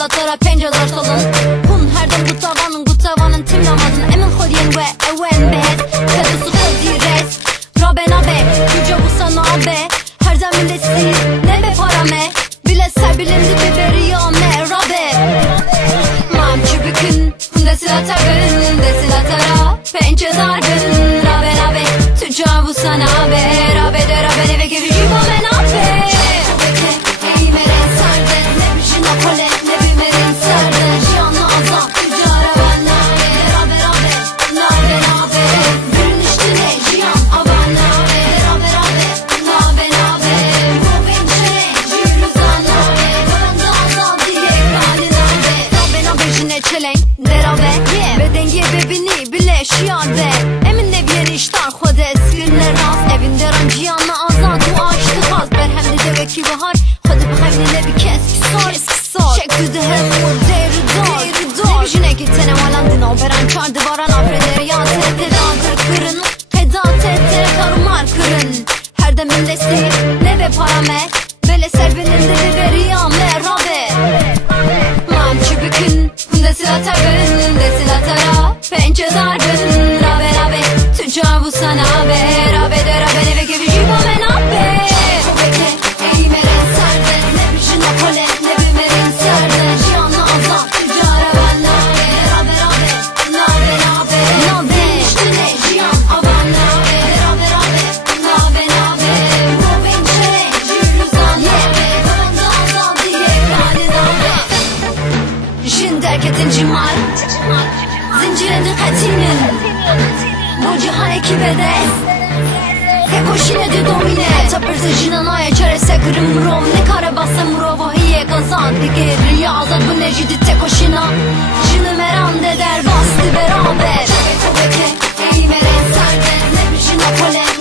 لطرا پنجه‌دار سالن خون هر دم گوتاوانن تیم نمازن امن خودین و اون بهت کدوسو خودی رس را به نبه کجا بوسانا به هر زمین دستی نبه پارامه bile serbilimdi biberiyame rabe mamçı bükün desilatara pençe dargın rabe rabe tüccavu sana be rabe de rabe neve gibi jiva men abe ey meren sarde ne bişin apole ne bimerin sarde jianlı azam tüccara ben nabe rabe rabe nabe nabe gülün iştine jian aban nabe rabe rabe nabe nabe bu pençere jiruzan nabe banda azam diye kani nabe rabe nabe jine çelenk derabe bedengi bebini bile şiar be emin neviyen iştar xode eskirine rast evinde ranciyanla azan tu açtı haz berhemli de veki bahar xode bxemline bir keski sar şekli de hem o deyri dar jine gitene valandin o beran çar divaran afreder ya tete dağdır kırın heda tete karumar kırın her demin desti ne be parame bele serbenin de veriyame rabe mamçı bükün desilatara pençe dargın rabe rabe tüccavu sana be rabe de rabe neve gibi jiva men abe ey meren sarde ne bişin apole ne bimerin sarde jianlı azam tüccara ben nabe rabe rabe nabe nabe iştine jian aban nabe rabe rabe nabe nabe bu pençere jiruzan nabe banda azam diye kani nabe jin derketin cimal zinciredin katinin bu cihan ekibe des tek hoşine de domine tapırsa jinanaya çarese kırım rov ne kare bassa muro vahiye kazan dike rüya azad bu necidi tek hoşina jini meran de der bastı beraber ey meren sarde ne bişin apole